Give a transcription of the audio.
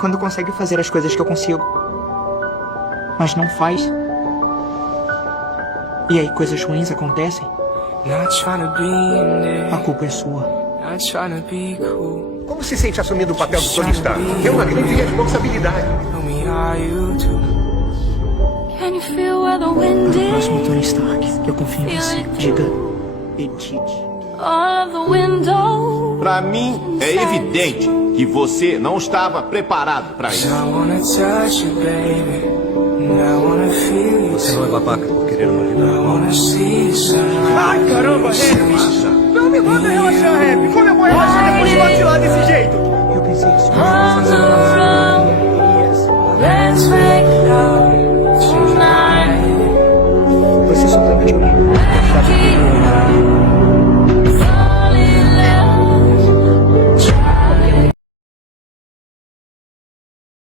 Quando consegue fazer as coisas que eu consigo, mas não faz. E aí coisas ruins acontecem. A culpa é sua. Como se sente assumindo o papel do Tony Stark? É uma grande responsabilidade. Para o próximo Tony Stark, eu confio em você. Diga, Edith. Pra mim, é evidente que você não estava preparado pra isso. Você não é babaca por querer uma vida normal. Ai, caramba, Rap! Não me manda relaxar, Rap! Como eu vou relaxar depois de vacilar desse jeito?